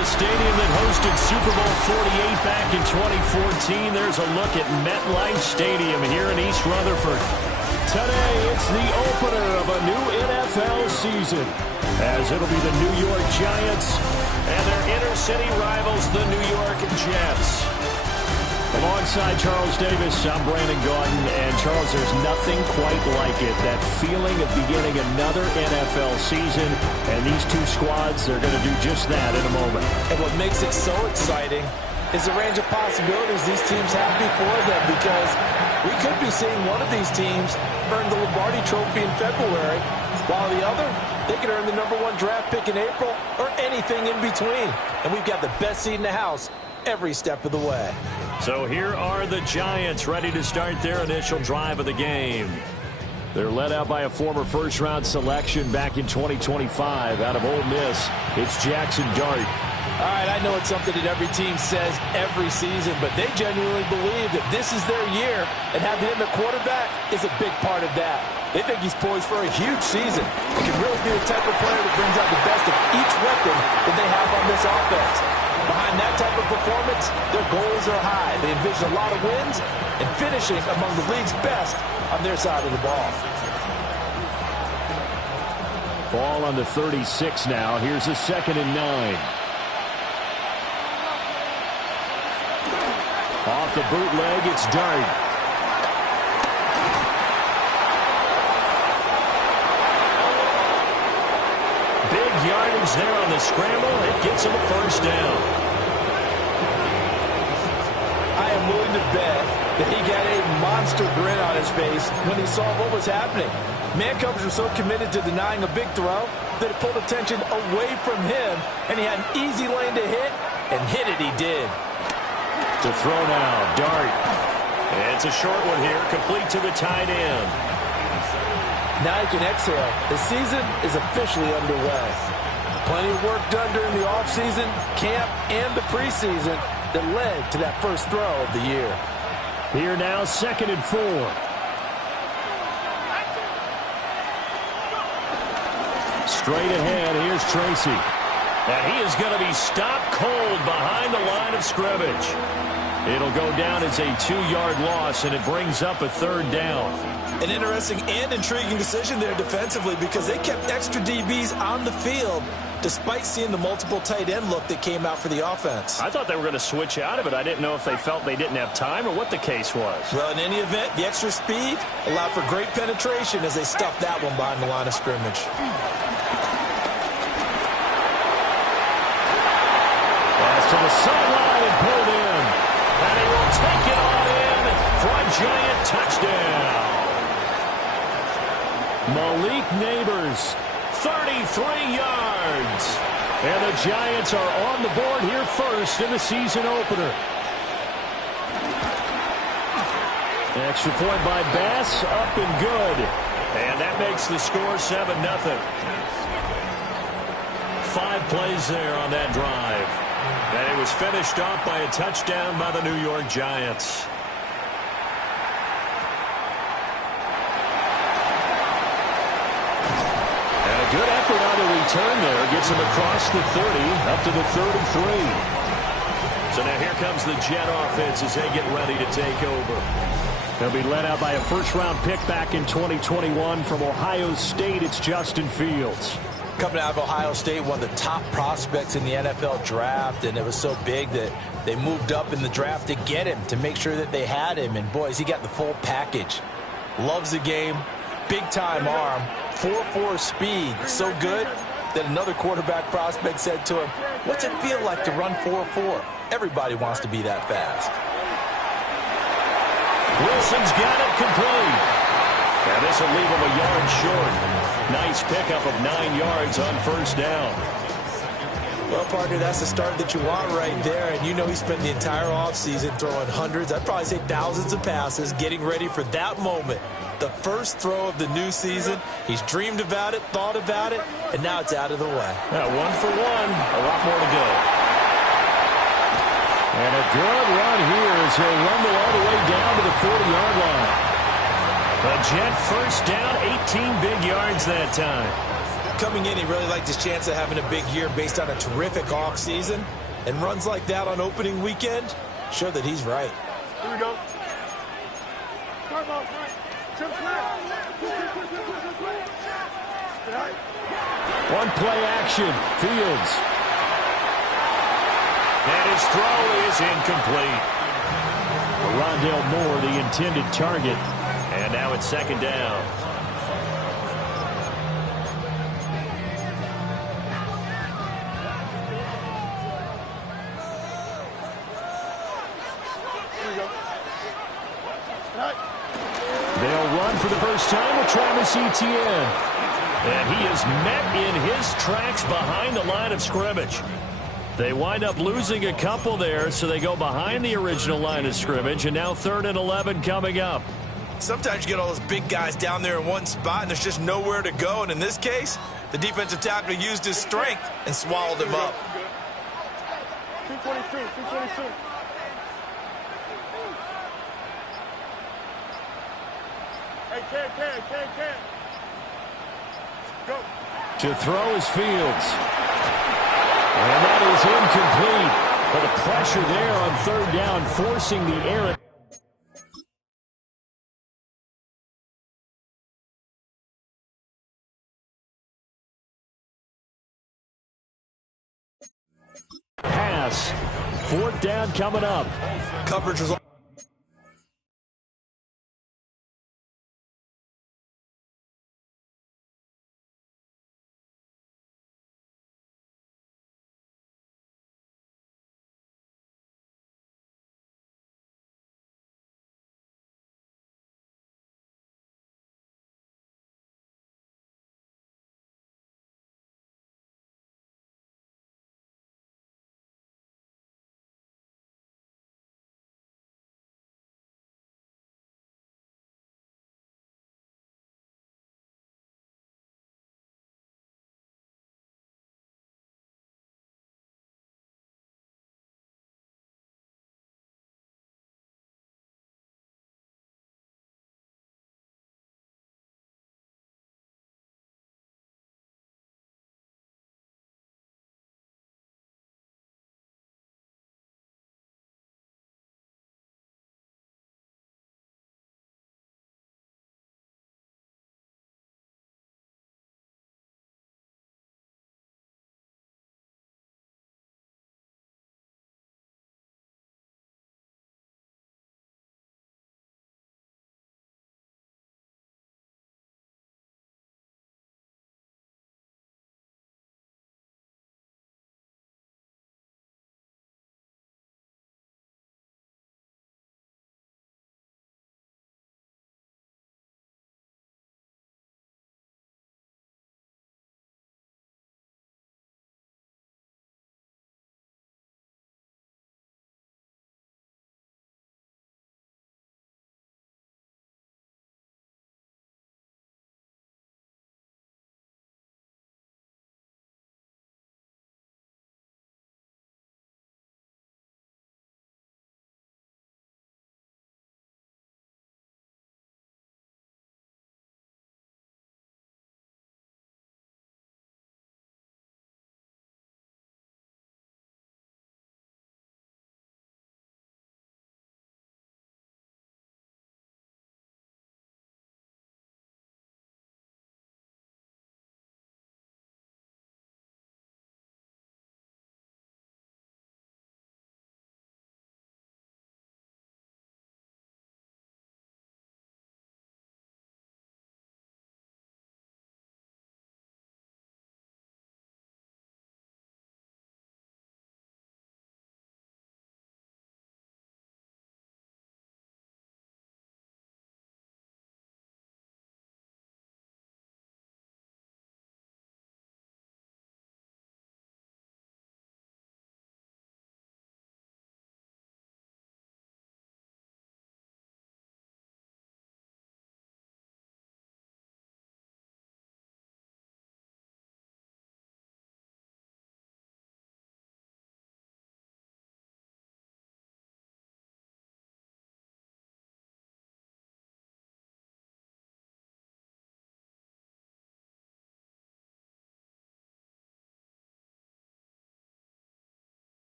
the stadium that hosted Super Bowl 48 back in 2014. There's a look at MetLife Stadium here in East Rutherford. Today, it's the opener of a new NFL season, as it'll be the New York Giants and their inner-city rivals, the New York Jets. Alongside Charles Davis, I'm Brandon Gaudin, and Charles, there's nothing quite like it. That feeling of beginning another NFL season, and these two squads, they're going to do just that in a moment. And what makes it so exciting is the range of possibilities these teams have before them, because we could be seeing one of these teams earn the Lombardi Trophy in February, while the other, they could earn the #1 draft pick in April, or anything in between. And we've got the best seat in the house every step of the way. So here are the Giants ready to start their initial drive of the game. They're led out by a former first-round selection back in 2025 out of Ole Miss. It's Jackson Dart. All right, I know it's something that every team says every season, but they genuinely believe that this is their year, and having him at quarterback is a big part of that. They think he's poised for a huge season. He can really be the type of player that brings out the best of each weapon that they have on this offense. Behind that type of performance, their goals are high. They envision a lot of wins and finishing among the league's best on their side of the ball. Ball on the 36 now. Here's a 2nd and 9. Off the bootleg, it's Dart. Big yardage there on the scramble. It gets him a first down. I am willing to bet that he got a monster grin on his face when he saw what was happening. Man coverage was so committed to denying a big throw that it pulled attention away from him, and he had an easy lane to hit, and hit it he did. To throw now, Dart. It's a short one here, complete to the tight end. Now you can exhale. The season is officially underway. Plenty of work done during the offseason, camp, and the preseason that led to that first throw of the year. Here now, 2nd and 4. Straight ahead, here's Tracy. And he is going to be stopped cold behind the line of scrimmage. It'll go down as a 2-yard loss, and it brings up a 3rd down. An interesting and intriguing decision there defensively, because they kept extra DBs on the field despite seeing the multiple tight end look that came out for the offense. I thought they were going to switch out of it. I didn't know if they felt they didn't have time or what the case was. Well, in any event, the extra speed allowed for great penetration as they stuffed that one behind the line of scrimmage. To the sideline and pulled in. And he will take it all in for a Giant touchdown. Malik Neighbors, 33 yards. And the Giants are on the board here first in the season opener. Extra point by Bass, up and good. And that makes the score 7-0. 5 plays there on that drive. And it was finished off by a touchdown by the New York Giants. And a good effort on the return there. Gets him across the 30, up to the 33. So now here comes the Jet offense as they get ready to take over. They'll be led out by a first-round pick back in 2021 from Ohio State. It's Justin Fields. Coming out of Ohio State, one of the top prospects in the NFL draft, and it was so big that they moved up in the draft to get him, to make sure that they had him. And, boys, he got the full package. Loves the game, big-time arm, 4.4 speed, so good that another quarterback prospect said to him, "What's it feel like to run 4.4? Everybody wants to be that fast." Wilson's got it complete. And this will leave him a yard short. Nice pickup of 9 yards on first down. Well, partner, that's the start that you want right there. And you know he spent the entire offseason throwing hundreds, I'd probably say thousands of passes, getting ready for that moment. The first throw of the new season. He's dreamed about it, thought about it, and now it's out of the way. Yeah, 1 for 1. A lot more to go. And a good run here as he'll rumble all the way down to the 40-yard line. A Jet first down, 18 big yards that time. Coming in, he really liked his chance of having a big year based on a terrific offseason. And runs like that on opening weekend show that he's right. Here we go. One play action. Fields. And his throw is incomplete. Rondale Moore, the intended target. And now it's second down. They'll run for the first time with Travis Etienne. And he is met in his tracks behind the line of scrimmage. They wind up losing a couple there, so they go behind the original line of scrimmage, and now 3rd and 11 coming up. Sometimes you get all those big guys down there in one spot, and there's just nowhere to go. And in this case, the defensive tackle used his strength and swallowed him up. 222, 222. Hey, Ken. Go. To throw is Fields. And that is incomplete. But the pressure there on 3rd down, forcing the error. Pass. 4th down coming up. Coverage was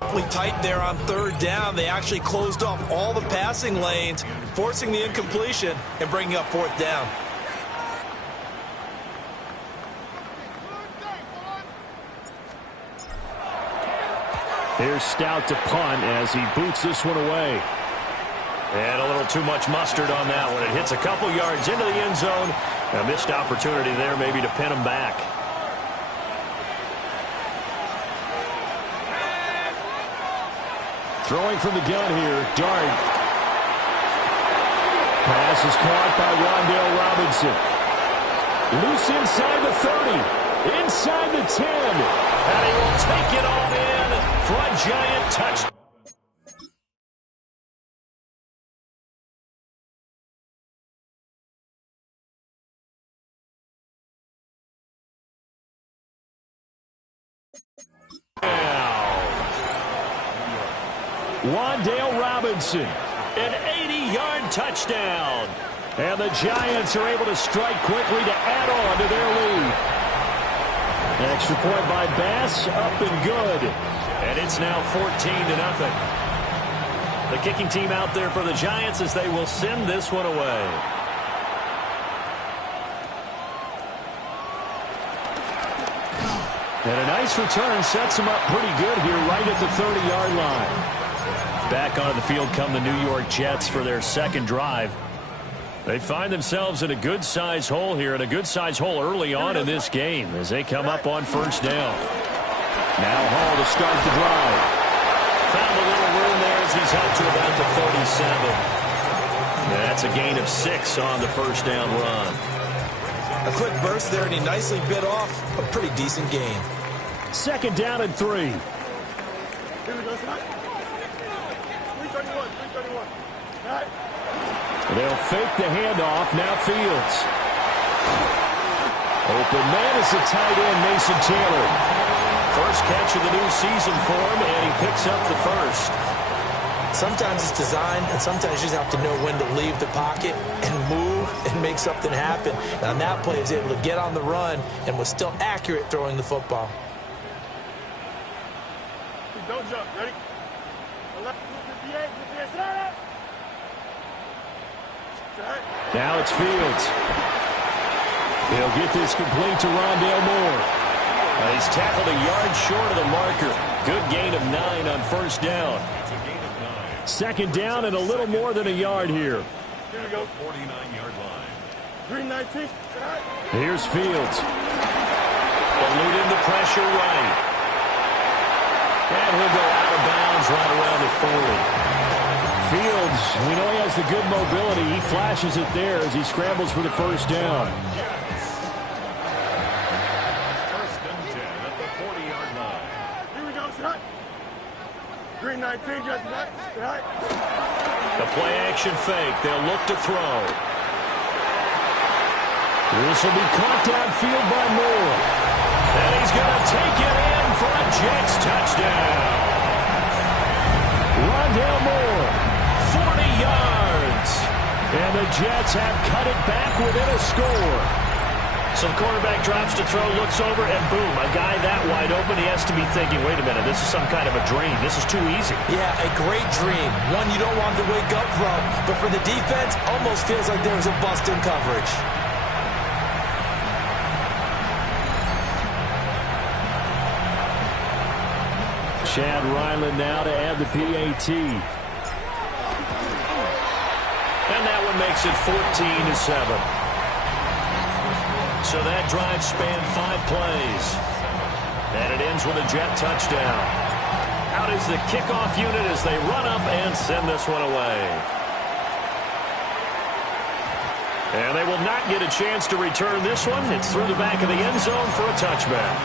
Tight there on third down. They actually closed off all the passing lanes, forcing the incompletion and bringing up fourth down. Here's Stout to punt as he boots this one away. And a little too much mustard on that one. It hits a couple yards into the end zone. A missed opportunity there maybe to pin him back. Throwing from the gun here, Dart. Pass is caught by Wan'Dale Robinson. Loose inside the 30, inside the 10. And he will take it on in for a giant touchdown. Wan'Dale Robinson, an 80-yard touchdown. And the Giants are able to strike quickly to add on to their lead. An extra point by Bass, up and good. And it's now 14-0. The kicking team out there for the Giants as they will send this one away. And a nice return sets them up pretty good here right at the 30-yard line. Back onto the field come the New York Jets for their second drive. They find themselves in a good-sized hole here, and a good-sized hole early on in this game as they come up on first down. Now Hall to start the drive. Found a little room there as he's out to about the 37. And that's a gain of 6 on the first down run. A quick burst there, and he nicely bit off a pretty decent gain. Second down and 3. Here we go, tonight. 331. Right. They'll fake the handoff. Now Fields. Open man is the tight end, Mason Taylor. First catch of the new season for him, and he picks up the first. Sometimes it's designed, and sometimes you just have to know when to leave the pocket and move and make something happen. And on that play, he was able to get on the run and was still accurate throwing the football. Don't jump. Ready? 58. Now it's Fields. He'll get this complete to Rondale Moore. He's tackled a yard short of the marker. Good gain of 9 on first down. Second down and a little more than a yard here. Here we go. 49-yard line. 319. Here's Fields. Eluding the pressure right. And he'll go out of bounds right around the 40. Fields, we know he has the good mobility. He flashes it there as he scrambles for the first down. First and 10 at the 40-yard line. Here we go, shot. 319, just right. The play action fake. They'll look to throw. This will be caught downfield by Moore. And he's going to take it in for a Jets touchdown. Rondale Moore, 40 yards. And the Jets have cut it back within a score. So the quarterback drops to throw, looks over, and boom, a guy that wide open, he has to be thinking, wait a minute, this is some kind of a dream. This is too easy. Yeah, a great dream. One you don't want to wake up from. But for the defense, almost feels like there was a bust in coverage. Chad Ryland now to add the PAT. And that one makes it 14-7. So that drive spanned 5 plays. And it ends with a Jet touchdown. Out is the kickoff unit as they run up and send this one away. And they will not get a chance to return this one. It's through the back of the end zone for a touchback.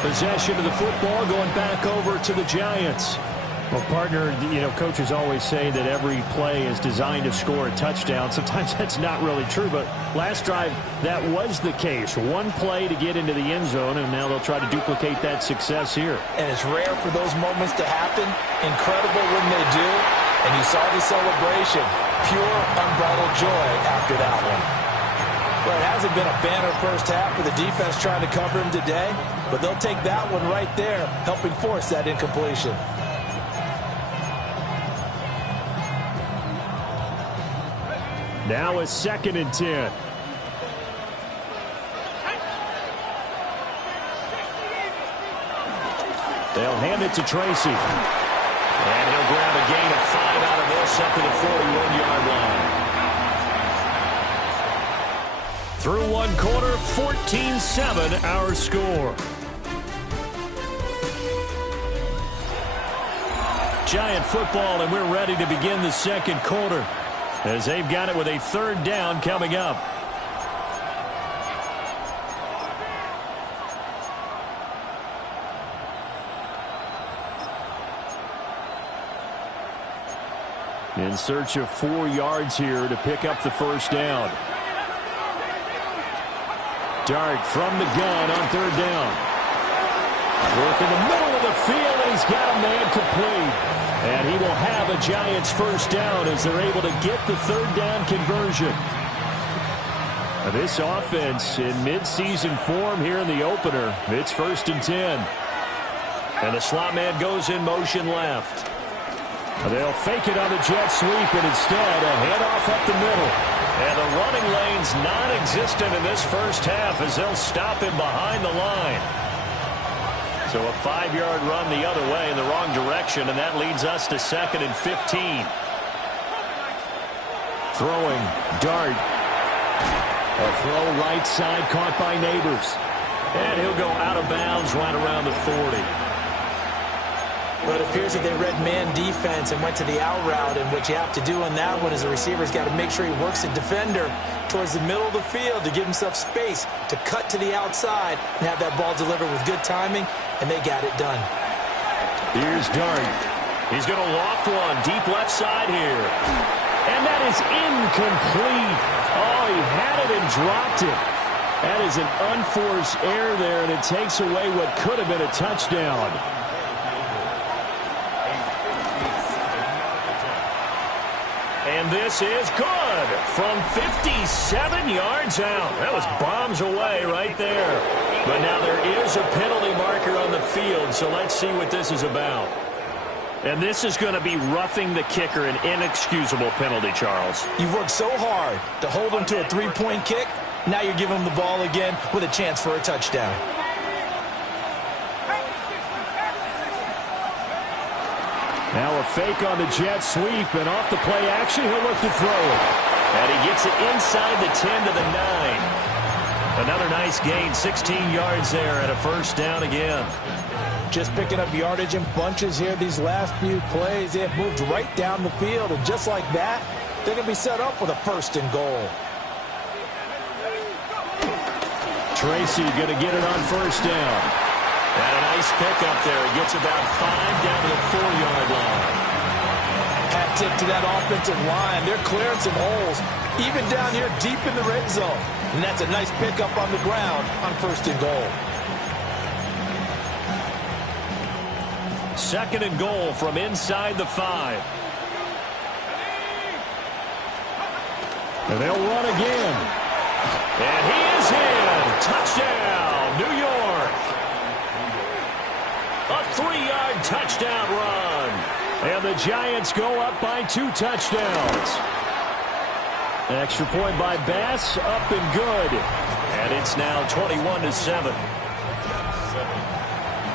Possession of the football going back over to the Giants. Well, partner, you know, coaches always say that every play is designed to score a touchdown. Sometimes that's not really true, but last drive, that was the case. One play to get into the end zone, and now they'll try to duplicate that success here. And it's rare for those moments to happen. Incredible when they do. And you saw the celebration. Pure, unbridled joy after that one. Well, it hasn't been a banner first half for the defense trying to cover him today, but they'll take that one right there, helping force that incompletion. Now a 2nd and 10. They'll hand it to Tracy. And he'll grab a gain of 5 out of this up to the 41-yard line. Through one quarter, 14-7 our score. Giant football, and we're ready to begin the second quarter as they've got it with a 3rd down coming up. In search of 4 yards here to pick up the 1st down. Dart from the gun on 3rd down. Work in the middle of the field, and he's got a man complete. And he will have a Giants 1st down as they're able to get the 3rd down conversion. This offense in midseason form here in the opener. It's 1st and 10. And the slot man goes in motion left. They'll fake it on the jet sweep, and instead a handoff up the middle. And the running lane's non-existent in this first half as they'll stop him behind the line. So a 5-yard run the other way in the wrong direction, and that leads us to 2nd and 15. Throwing, Dart. A throw right side caught by Neighbors. And he'll go out of bounds right around the 40. Well, it appears that they read man defense and went to the out route, and what you have to do on that one is the receiver's got to make sure he works the defender towards the middle of the field to give himself space to cut to the outside and have that ball delivered with good timing, and they got it done. Here's Dart. He's going to loft one deep left side here. And that is incomplete. Oh, he had it and dropped it. That is an unforced error there, and it takes away what could have been a touchdown. And this is good from 57 yards out. That was bombs away right there. But now there is a penalty marker on the field, so let's see what this is about. And this is going to be roughing the kicker, an inexcusable penalty, Charles. You've worked so hard to hold him to a 3-point kick. Now you're giving him the ball again with a chance for a touchdown. Now a fake on the jet sweep, and off the play action, he'll look to throw it. And he gets it inside the 10 to the 9. Another nice gain, 16 yards there, and a 1st down again. Just picking up yardage in bunches here these last few plays. They have moved right down the field, and just like that, they're going to be set up with a 1st and goal. Tracy going to get it on 1st down. And a nice pickup there. He gets about 5 down to the 4-yard line. Hat tip to that offensive line. They're clearing some holes, even down here deep in the red zone. And that's a nice pickup on the ground on 1st and goal. 2nd and goal from inside the 5. And they'll run again. And he is in. Touchdown, New York. A 3-yard touchdown run. And the Giants go up by 2 touchdowns. An extra point by Bass, up and good. And it's now 21-7.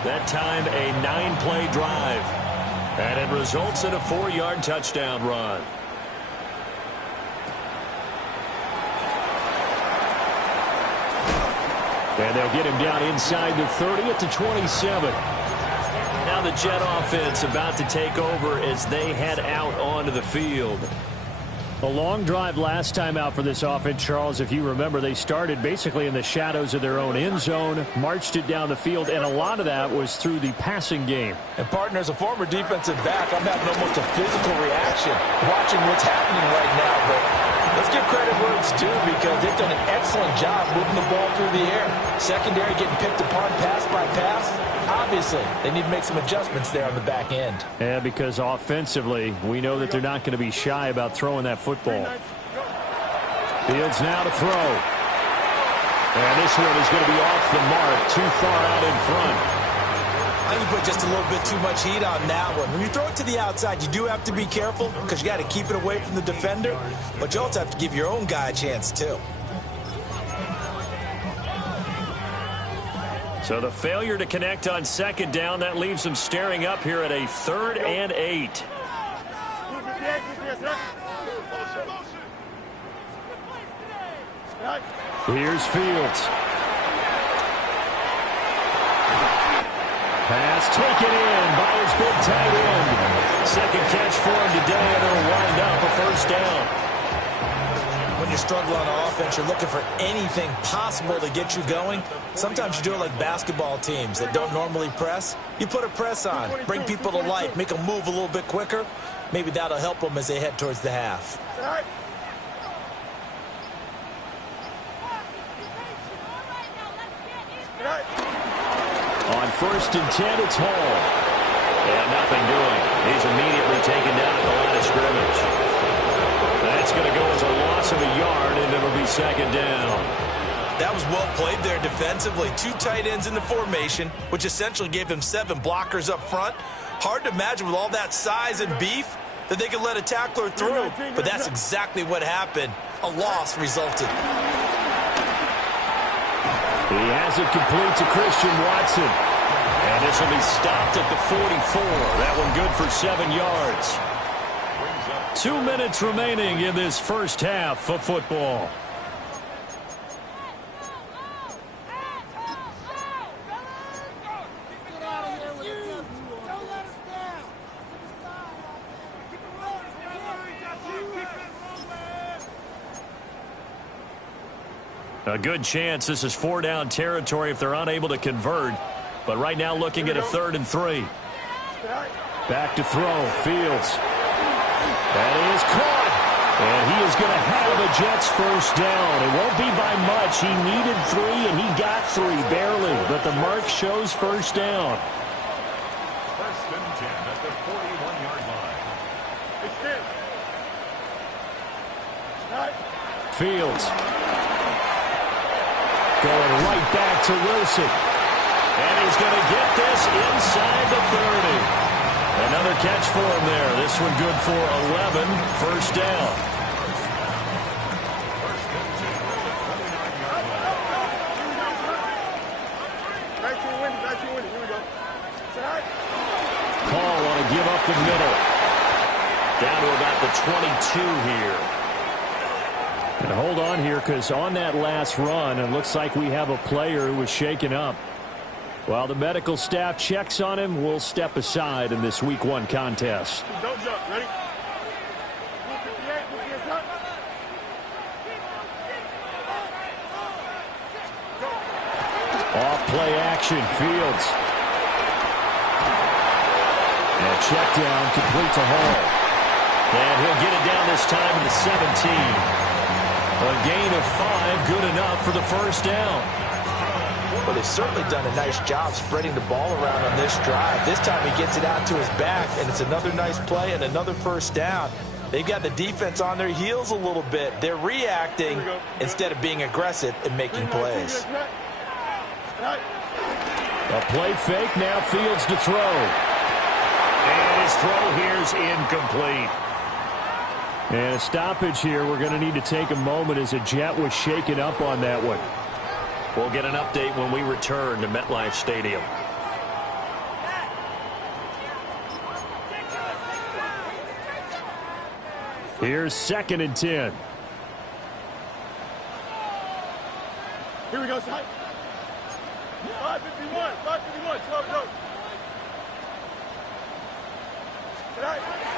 That time a 9-play drive. And it results in a 4-yard touchdown run. And they'll get him down inside the 30 at the 27. Now the Jet offense about to take over as they head out onto the field. A long drive last time out for this offense, Charles. If you remember, they started basically in the shadows of their own end zone, marched it down the field, and a lot of that was through the passing game. And, partner, as a former defensive back, I'm having almost a physical reaction watching what's happening right now. But let's give credit where it's due because they've done an excellent job moving the ball through the air. Secondary getting picked apart pass by pass. Obviously, they need to make some adjustments there on the back end. Yeah, because offensively, we know that they're not going to be shy about throwing that football. Fields now to throw. And this one is going to be off the mark, too far out in front. I think you put just a little bit too much heat on that one. When you throw it to the outside, you do have to be careful because you got to keep it away from the defender, but you also have to give your own guy a chance too. So the failure to connect on second down, that leaves them staring up here at a 3rd and 8. Here's Fields. Pass taken in by his big tight end. Second catch for him today, and it'll wind up a 1st down. When you struggle on offense, you're looking for anything possible to get you going. Sometimes you do it like basketball teams that don't normally press. You put a press on, bring people to life, make them move a little bit quicker. Maybe that'll help them as they head towards the half. On 1st and 10, it's Hall. And nothing doing. He's immediately taken down at the line of scrimmage. That's going to go as a loss of a yard, and it'll be 2nd down. That was well played there defensively. 2 tight ends in the formation, which essentially gave them 7 blockers up front. Hard to imagine with all that size and beef that they could let a tackler through, but that's exactly what happened. A loss resulted. He has it complete to Christian Watson. And this will be stopped at the 44. That one good for 7 yards. 2 minutes remaining in this first half of football. A good chance this is 4-down territory if they're unable to convert. But right now looking at a 3rd and 3. Back to throw. Fields. That is caught. And he is going to have a Jets 1st down. It won't be by much. He needed 3, and he got 3, barely. But the mark shows 1st down. 1st and 10 at the 41-yard line. Fields. Going right back to Wilson. And he's going to get this inside the 30. Another catch for him there. This one good for 11. 1st down. 1st and 10 at the 29-yard line. Call on to give up the middle. Down to about the 22 here. And hold on here, because on that last run, it looks like we have a player who was shaken up. While the medical staff checks on him, we'll step aside in this Week 1 contest. Don't jump. Ready? Off play action, Fields. And check down, complete to Hall. And he'll get it down this time in the 17. A gain of 5, good enough for the 1st down. Well, they've certainly done a nice job spreading the ball around on this drive. This time he gets it out to his back, and it's another nice play and another 1st down. They've got the defense on their heels a little bit. They're reacting instead of being aggressive and making plays. A play fake, now Fields to throw. And his throw here is incomplete. And a stoppage here. We're going to need to take a moment as a Jet was shaken up on that one. We'll get an update when we return to MetLife Stadium. Here's 2nd and 10. Here we go, side. 551, 551, slow, go.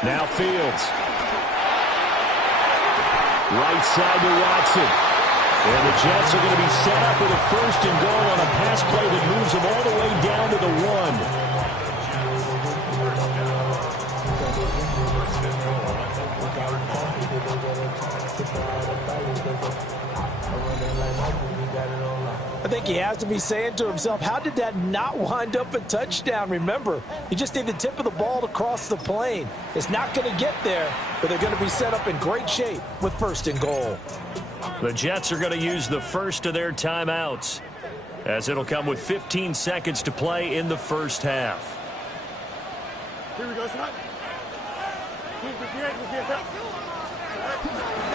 Now Fields. Right side to Watson. And the Jets are going to be set up with a 1st and goal on a pass play that moves them all the way down to the 1. I think he has to be saying to himself, how did that not wind up a touchdown? Remember, you just need the tip of the ball to cross the plane. It's not going to get there, but they're going to be set up in great shape with 1st and goal. The Jets are going to use the first of their timeouts. as it'll come with 15 seconds to play in the first half. Here we go, son.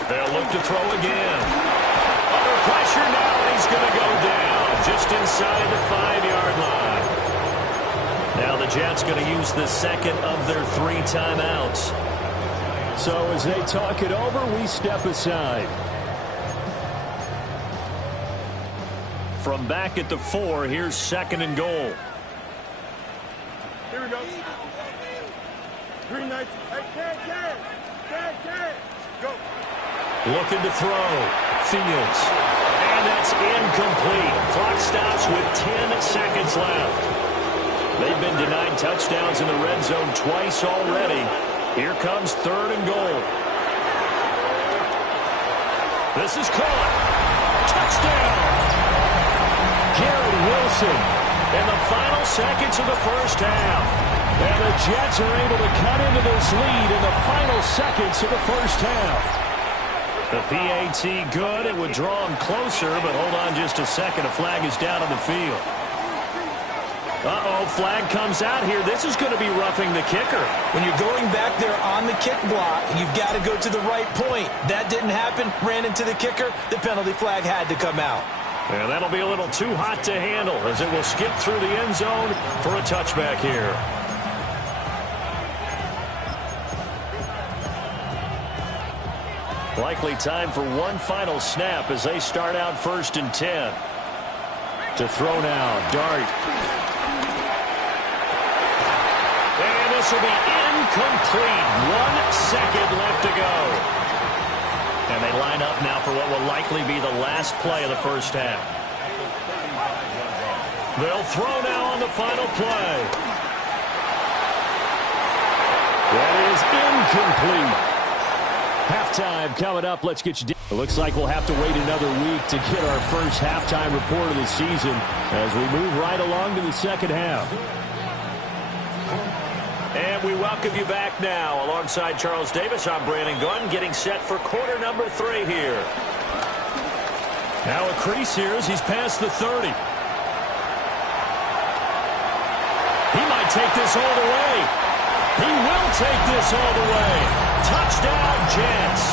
They'll look to throw again. Under pressure now, and he's going to go down just inside the 5-yard line. Now the Jets going to use the second of their 3 timeouts. So as they talk it over, we step aside. From back at the 4, here's 2nd and goal. Here we go. Green Knights. Go. Looking to throw. Fields. And that's incomplete. Clock stops with 10 seconds left. They've been denied touchdowns in the red zone twice already. Here comes 3rd and goal. This is caught. Touchdown. Garrett Wilson in the final seconds of the first half. And the Jets are able to cut into this lead in the final seconds of the first half. The PAT good. It would draw him closer, but hold on just a second. A flag is down on the field. Uh-oh, flag comes out here. This is going to be roughing the kicker. When you're going back there on the kick block, you've got to go to the right point. That didn't happen. Ran into the kicker. The penalty flag had to come out. And that'll be a little too hot to handle as it will skip through the end zone for a touchback here. Likely time for one final snap as they start out 1st and 10. To throw now, Dart. And this will be incomplete. 1 second left to go. And they line up now for what will likely be the last play of the first half. They'll throw now on the final play. That is incomplete. Halftime coming up. Let's get you. It looks like we'll have to wait another week to get our first halftime report of the season as we move right along to the second half. And we welcome you back now. Alongside Charles Davis, I'm Brandon Gunn, getting set for quarter number 3 here. Now a crease here as he's past the 30. He might take this all the way. He will take this all the way. Touchdown, Jets.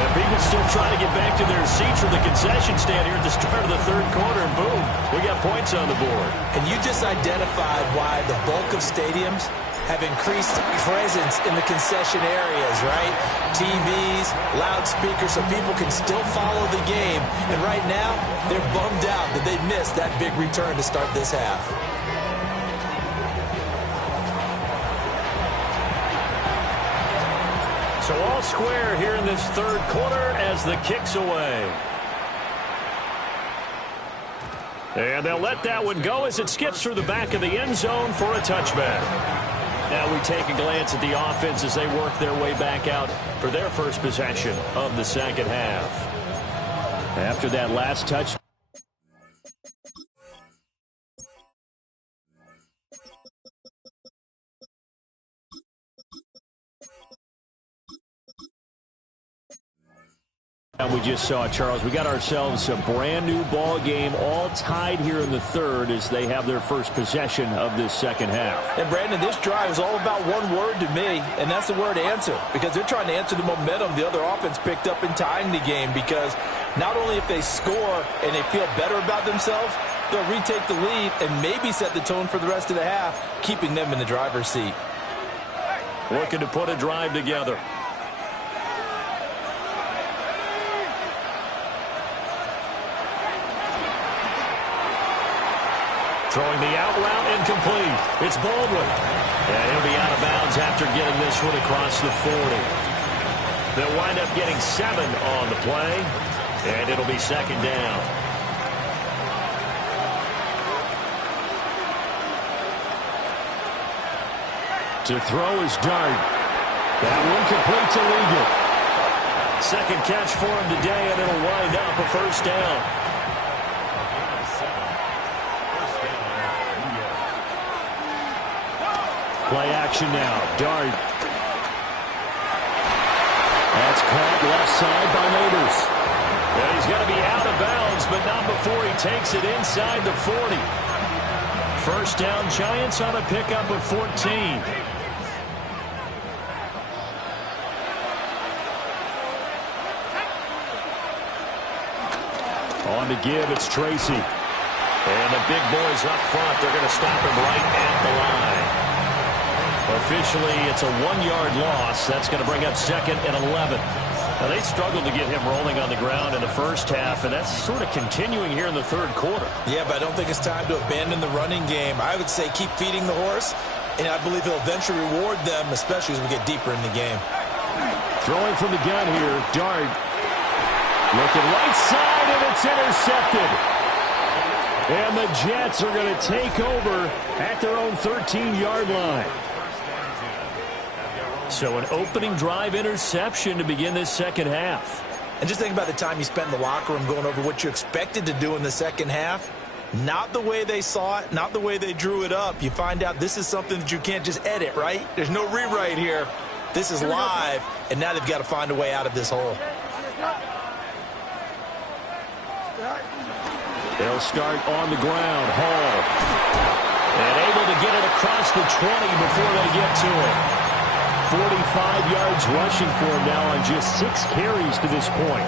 And people still trying to get back to their seats from the concession stand here at the start of the 3rd quarter, and boom, we got points on the board. And you just identified why the bulk of stadiums have increased presence in the concession areas, right? TVs, loudspeakers, so people can still follow the game. And right now, they're bummed out that they missed that big return to start this half. So all square here in this 3rd quarter as the kick's away. And they'll let that one go as it skips through the back of the end zone for a touchback. Now we take a glance at the offense as they work their way back out for their first possession of the second half. After that last touch. We just saw, Charles, we got ourselves a brand new ball game, all tied here in the 3rd as they have their first possession of this second half. And Brandon, this drive is all about one word to me, and that's the word answer, because they're trying to answer the momentum the other offense picked up in tying the game, because not only if they score and they feel better about themselves, they'll retake the lead and maybe set the tone for the rest of the half, keeping them in the driver's seat. Looking to put a drive together. Throwing the out route incomplete. It's Baldwin. And he'll be out of bounds after getting this one across the 40. They'll wind up getting 7 on the play. And it'll be 2nd down. To throw is Dart. That one complete to Ligon. 2nd catch for him today, and it'll wind up a first down. Play action now. Dart. That's caught left side by Neighbors. And he's going to be out of bounds but not before he takes it inside the 40. First down, Giants on a pickup of 14. On to give, it's Tracy. And the big boys up front, they're going to stop him right at the line. Officially, it's a 1-yard loss. That's going to bring up 2nd and 11. Now, they struggled to get him rolling on the ground in the first half, and that's sort of continuing here in the third quarter. Yeah, but I don't think it's time to abandon the running game. I would say keep feeding the horse, and I believe he'll eventually reward them, especially as we get deeper in the game. Throwing from the gun here, Dart. Looking right side, and it's intercepted. And the Jets are going to take over at their own 13-yard line. So an opening drive interception to begin this second half. And just think about the time you spent in the locker room going over what you expected to do in the second half. Not the way they saw it, not the way they drew it up. You find out this is something that you can't just edit, right? There's no rewrite here. This is live, and now they've got to find a way out of this hole. They'll start on the ground. Hall. And able to get it across the 20 before they get to it. 45 yards rushing for him now on just 6 carries to this point.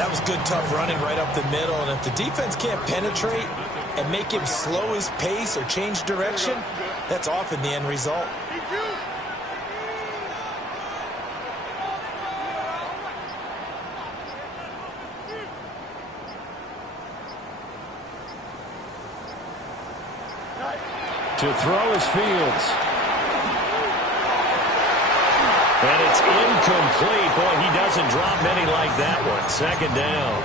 That was good, tough running right up the middle. And if the defense can't penetrate and make him slow his pace or change direction, that's often the end result. To throw is Fields. And it's incomplete. Boy, he doesn't drop many like that one. Second down.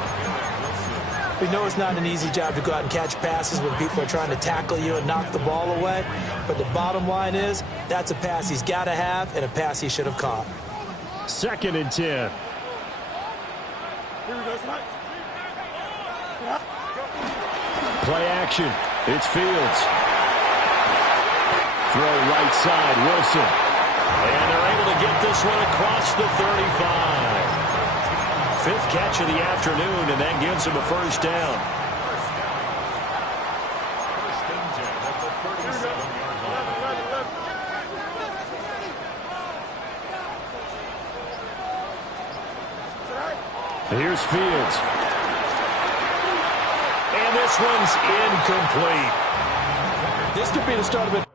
We know it's not an easy job to go out and catch passes when people are trying to tackle you and knock the ball away. But the bottom line is, that's a pass he's got to have and a pass he should have caught. 2nd and 10. Play action. It's Fields. Throw right side, Wilson. And they're able to get this one across the 35. 5th catch of the afternoon, and that gives him a first down. Here's Fields. And this one's incomplete. This could be the start of it.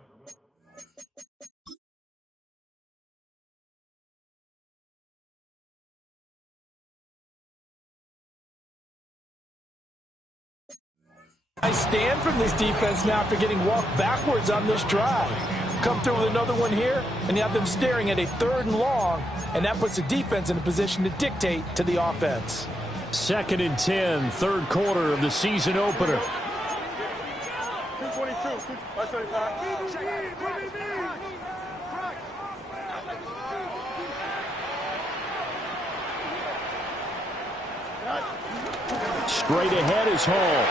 I stand from this defense now after getting walked backwards on this drive. Come through with another one here, and you have them staring at a 3rd and long, and that puts the defense in a position to dictate to the offense. 2nd and 10, 3rd quarter of the season opener. 222, 225. Straight ahead is Hall.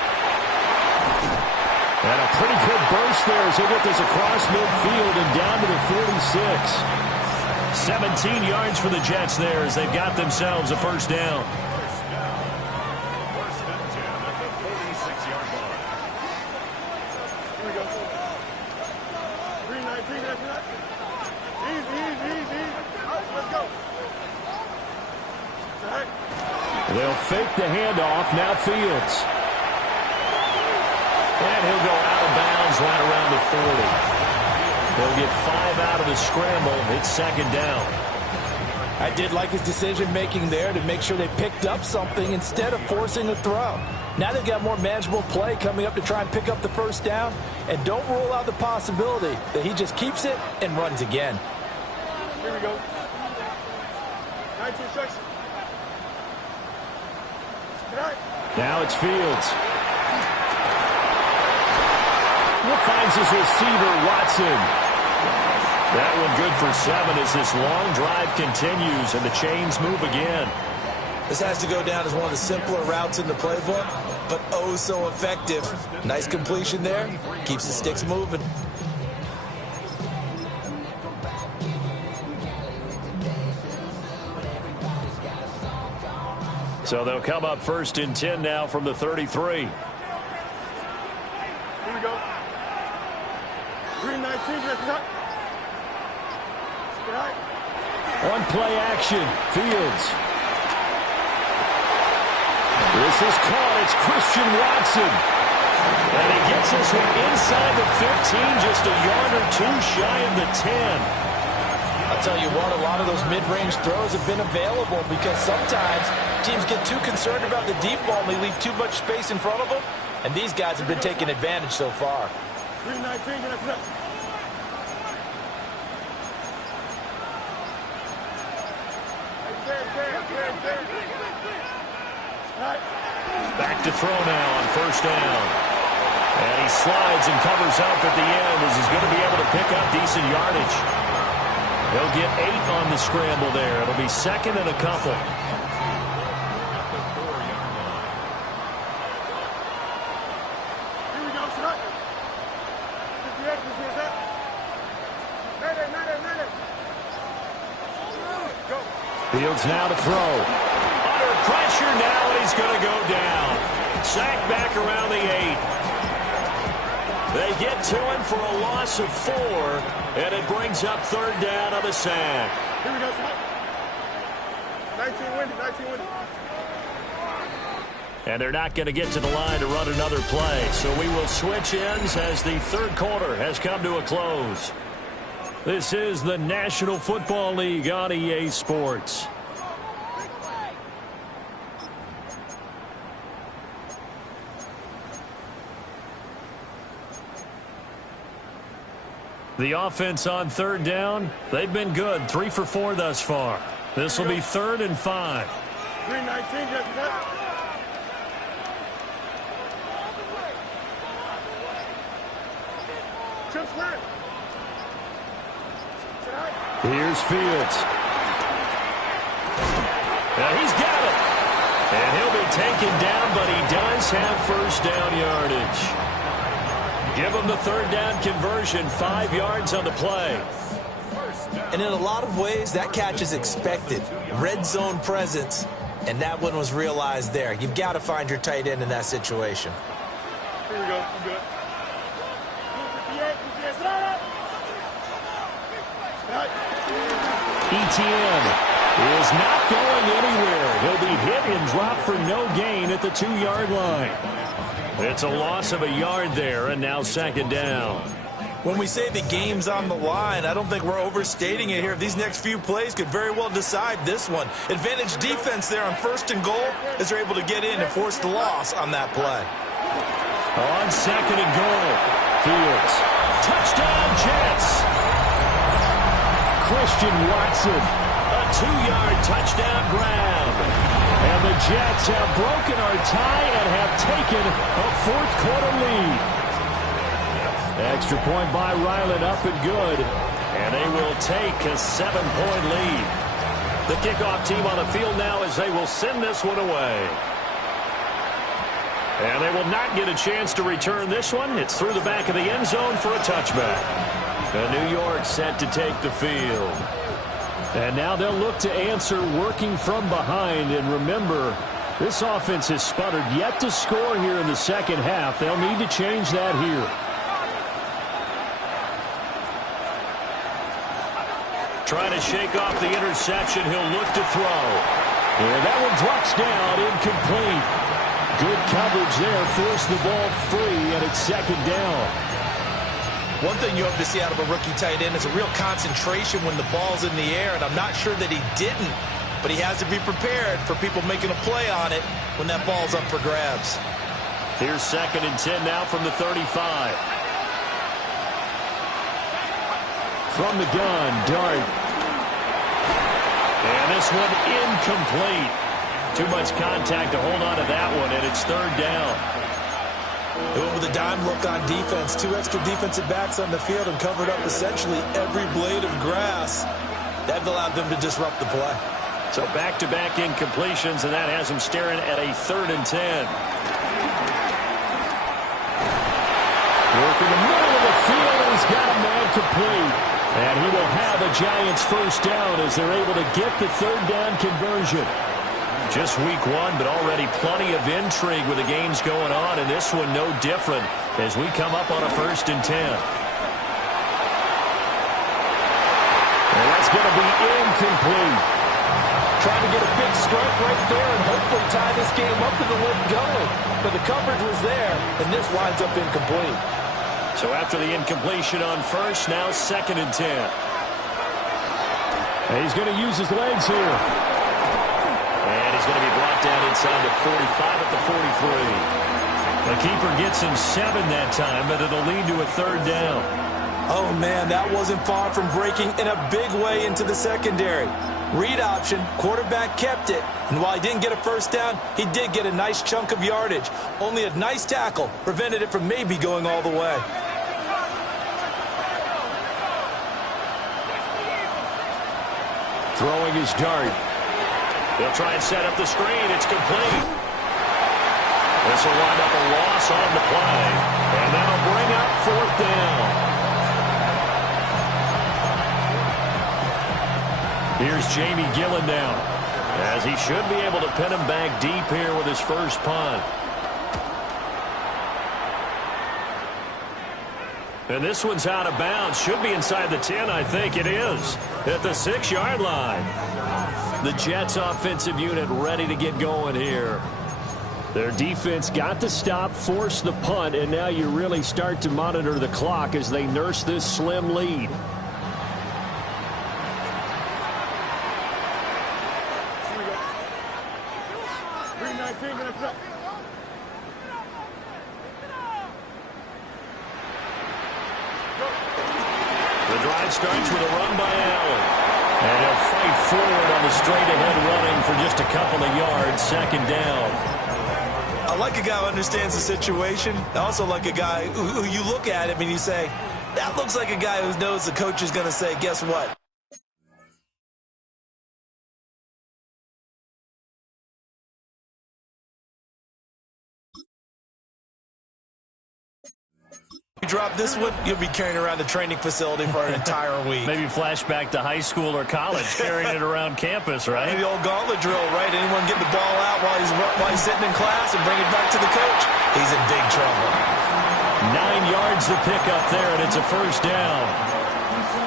And a pretty good burst there as they get this across midfield and down to the 46. 17 yards for the Jets there as they've got themselves a first down. They'll fake the handoff. Now Fields. And he'll go out of bounds right around the 40. They'll get 5 out of the scramble. It's 2nd down. I did like his decision-making there to make sure they picked up something instead of forcing a throw. Now they've got more manageable play coming up to try and pick up the first down. And don't rule out the possibility that he just keeps it and runs again. Here we go. 19 seconds. Now it's Fields. Finds his receiver, Watson. That one good for 7 as this long drive continues and the chains move again. This has to go down as one of the simpler routes in the playbook, but oh so effective. Nice completion there. Keeps the sticks moving. So they'll come up 1st and 10 now from the 33. Here we go. 319, let's go. On play action, Fields. This is caught. It's Christian Watson. And he gets this one inside the 15, just a yard or two shy of the 10. I'll tell you what, a lot of those mid-range throws have been available because sometimes teams get too concerned about the deep ball and they leave too much space in front of them. And these guys have been taking advantage so far. 319, let's go. Back to throw now on 1st down. And he slides and covers up at the end as he's going to be able to pick up decent yardage. He'll get 8 on the scramble there. It'll be 2nd and a couple. Here we go, son. 58, go. Fields now to throw. Under pressure now, and he's going to go down. Sacked back around the 8. They get to him for a loss of 4, and it brings up 3rd down on the sack. Here we go, son. 19 windy. And they're not going to get to the line to run another play, so we will switch ends as the 3rd quarter has come to a close. This is the National Football League on EA Sports. The offense on 3rd down, they've been good. 3 for 4 thus far. This will be 3rd and 5. 319, just cut. Here's Fields. He's got it. And he'll be taken down, but he does have 1st down yardage. Give him the 3rd down conversion, 5 yards on the play. And in a lot of ways, that catch is expected. Red zone presence, and that one was realized there. You've got to find your tight end in that situation. Here we go. I'm good. ETN is not going anywhere. He'll be hit and dropped for no gain at the 2-yard line. It's a loss of a yard there, and now 2nd down. When we say the game's on the line, I don't think we're overstating it here. These next few plays could very well decide this one. Advantage defense there on 1st and goal as they're able to get in and force the loss on that play. On 2nd and goal, Fields. Touchdown, Jets. Christian Watson, a 2-yard touchdown grab. And the Jets have broken our tie and have taken a 4th quarter lead. Extra point by Ryland, up and good. And they will take a 7-point lead. The kickoff team on the field now as they will send this one away. And they will not get a chance to return this one. It's through the back of the end zone for a touchback. And New York set to take the field. And now they'll look to answer working from behind. And remember, this offense has sputtered yet to score here in the 2nd half. They'll need to change that here. Trying to shake off the interception. He'll look to throw. And that one drops down, incomplete. Good coverage there. Forced the ball free, and it's 2nd down. One thing you hope to see out of a rookie tight end is a real concentration when the ball's in the air, and I'm not sure that he didn't, but he has to be prepared for people making a play on it when that ball's up for grabs. Here's 2nd and 10 now from the 35. From the gun, Dart. And this one incomplete. Too much contact to hold on to that one, and it's 3rd down. They went with a dime look on defense. 2 extra defensive backs on the field and covered up essentially every blade of grass. That allowed them to disrupt the play. So back-to-back incompletions, and that has him staring at a 3rd and 10. Work in the middle of the field, and he's got a man complete. And he will have a Giants 1st down as they're able to get the 3rd down conversion. Just week one, but already plenty of intrigue with the games going on, and this one no different as we come up on a 1st and 10. And that's going to be incomplete. Trying to get a big strike right there and hopefully tie this game up to the left going. But the coverage was there, and this winds up incomplete. So after the incompletion on first, now 2nd and 10. And he's going to use his legs here. And he's going to be brought down inside the 45 at the 43. The keeper gets him 7 that time, but it'll lead to a 3rd down. Oh, man, that wasn't far from breaking in a big way into the secondary. Read option, quarterback kept it, and while he didn't get a 1st down, he did get a nice chunk of yardage. Only a nice tackle prevented it from maybe going all the way. Throwing his dart. They'll try and set up the screen. It's complete. This will wind up a loss on the play, and that'll bring up 4th down. Here's Jamie Gillen down, as he should be able to pin him back deep here with his first punt. And this one's out of bounds. Should be inside the 10, I think it is. At the 6-yard line. The Jets offensive unit ready to get going here. Their defense got the stop, forced the punt, and now you really start to monitor the clock as they nurse this slim lead. The drive starts with a run by Allen. And he'll fight forward on the straight-ahead running for just a couple of yards, 2nd down. I like a guy who understands the situation. I also like a guy who you look at him and you say, that looks like a guy who knows the coach is going to say, guess what? You drop this one, you'll be carrying around the training facility for an entire week. Maybe flashback to high school or college, carrying it around campus, right? The old gauntlet drill, right? Anyone get the ball out while he's sitting in class and bring it back to the coach? He's in big trouble. 9 yards to pick up there, and it's a 1st down.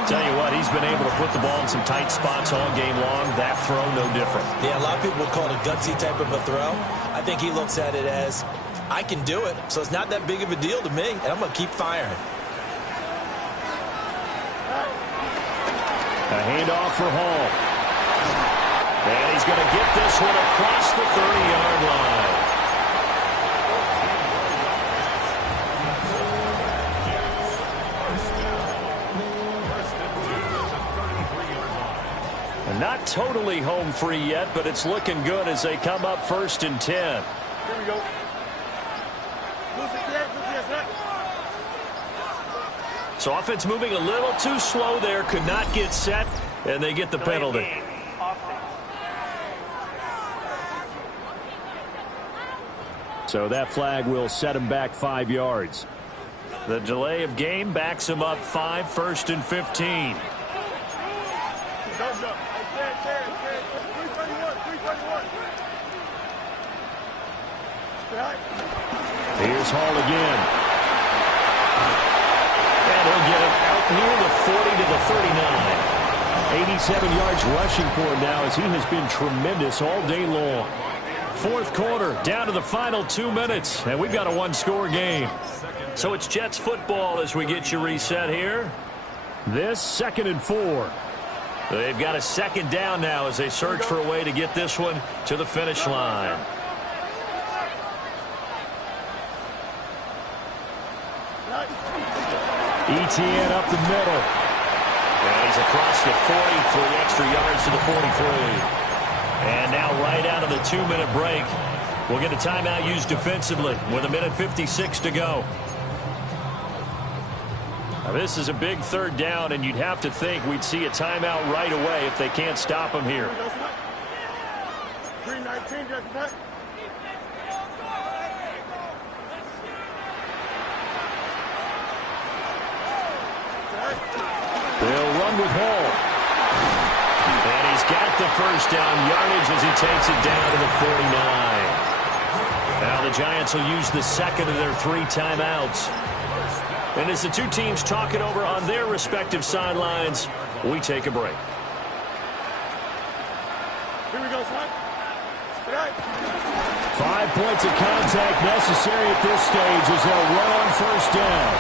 Tell you what, he's been able to put the ball in some tight spots all game long. That throw, no different. Yeah, a lot of people would call it a gutsy type of a throw. I think he looks at it as, I can do it, so it's not that big of a deal to me, and I'm going to keep firing. A handoff for Hall. And he's going to get this one across the 30-yard line. Not totally home free yet, but it's looking good as they come up 1st and 10. Here we go. So offense moving a little too slow there, could not get set, and they get the penalty. So that flag will set him back 5 yards. The delay of game backs him up 5, 1st and 15. Here's Hall again. And he'll get it out near the 40 to the 39. 87 yards rushing for him now as he has been tremendous all day long. 4th quarter, down to the final 2 minutes, and we've got a 1-score game. So it's Jets football as we get you reset here. This 2nd and 4. They've got a 2nd down now as they search for a way to get this one to the finish line. Etienne up the middle. And he's across the 40, 3 extra yards to the 43. And now right out of the 2-minute break, we'll get a timeout used defensively with 1:56 to go. Now this is a big 3rd down, and you'd have to think we'd see a timeout right away if they can't stop him here. 319, They'll run with Hall. And he's got get the first down yardage as he takes it down to the 49. Now the Giants will use the second of their 3 timeouts. And as the two teams talk it over on their respective sidelines, we take a break. Here we go, Frank. 5 points of contact necessary at this stage as they'll run on first down.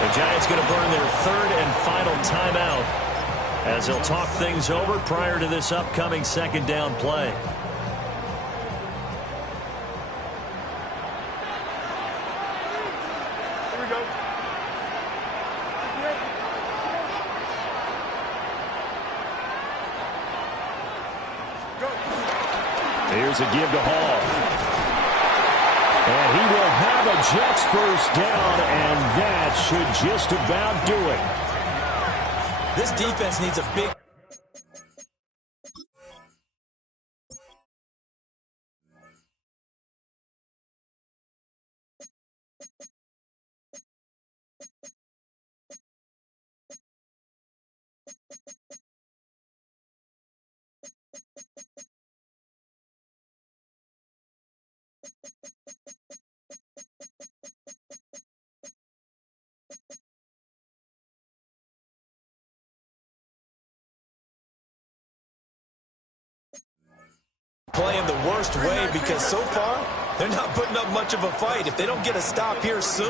The Giants going to burn their 3rd and final timeout as they'll talk things over prior to this upcoming second down play. Here we go. Here's a give to Hall. And he will have a Jets first down, and that should just about do it. This defense needs a big... playing the worst way because so far they're not putting up much of a fight. If they don't get a stop here soon,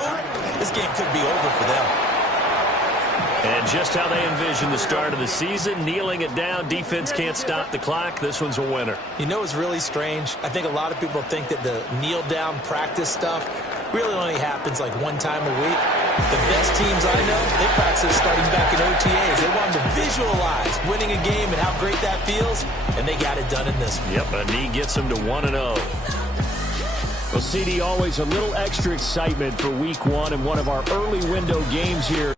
this game could be over for them. And just how they envision the start of the season, kneeling it down, defense can't stop the clock. This one's a winner. You know, it's really strange. I think a lot of people think that the kneel down practice stuff really only happens like 1 time a week. The best teams I know, they practice starting back in OTAs. They want to visualize winning a game and how great that feels, and they got it done in this one. Yep, a knee gets them to 1-0. Well, CD, always a little extra excitement for week 1 and one of our early window games here.